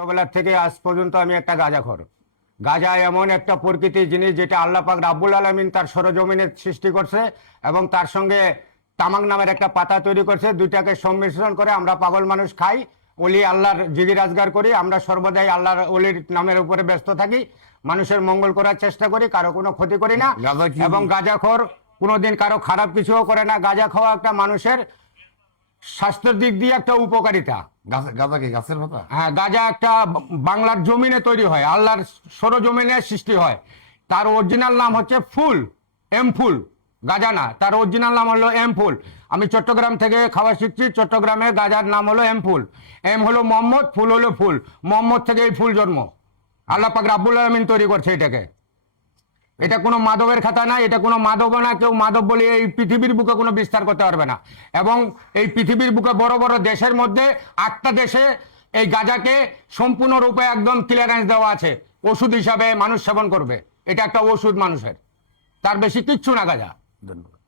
ছোটবেলা থেকে আজ পর্যন্ত আমি একটা গাঁজাখোর। গাঁজা এমন একটা প্রকৃতির জিনিস যেটা আল্লাহ পাক রাব্বুল আলামিন তার সরজমিনে সৃষ্টি করছে এবং তার সঙ্গে তামাক নামের একটা পাতা তৈরি করছে। দুইটাকে সংমিশ্রণ করে আমরা পাগল মানুষ খাই, অলি আল্লাহর জিগি রাজগার করি। আমরা সর্বদাই আল্লাহর অলির নামের উপরে ব্যস্ত থাকি, মানুষের মঙ্গল করার চেষ্টা করি, কারো কোনো ক্ষতি করি না। এবং গাঁজাখোর কোনোদিন কারো খারাপ কিছুও করে না। গাঁজা খাওয়া একটা মানুষের স্বাস্থ্যের দিক দিয়ে একটা উপকারিতা। গাঁজা কি গাছের পাতা? হ্যাঁ, গাঁজা একটা বাংলার জমিনে তৈরি হয়, আল্লাহর সরজমিনে সৃষ্টি হয়। তার অরিজিনাল নাম হচ্ছে ফুল, এম ফুল, গাঁজা না। তার অরিজিনাল নাম হলো এম ফুল। আমি চট্টগ্রাম থেকে খাওয়া শিখছি। চট্টগ্রামে গাঁজার নাম হলো এম ফুল। এম হলো মোহাম্মদ, ফুল হলো ফুল। মোহাম্মদ থেকে এই ফুল জন্ম। আল্লাহ পাক রাব্বুল আলামিন তৈরি করছে এটাকে। এটা কোনো মাদকের খাতা না, এটা কোনো মাদক না। কেউ মাদক বলে এই পৃথিবীর বুকে কোনো বিস্তার করতে পারবে না। এবং এই পৃথিবীর বুকে বড় বড় দেশের মধ্যে 8টা দেশে এই গাঁজাকে সম্পূর্ণরূপে একদম ক্লিয়ারেন্স দেওয়া আছে, ওষুধ হিসাবে মানুষ সেবন করবে। এটা একটা ওষুধ মানুষের, তার বেশি কিচ্ছু না গাঁজা। ধন্যবাদ।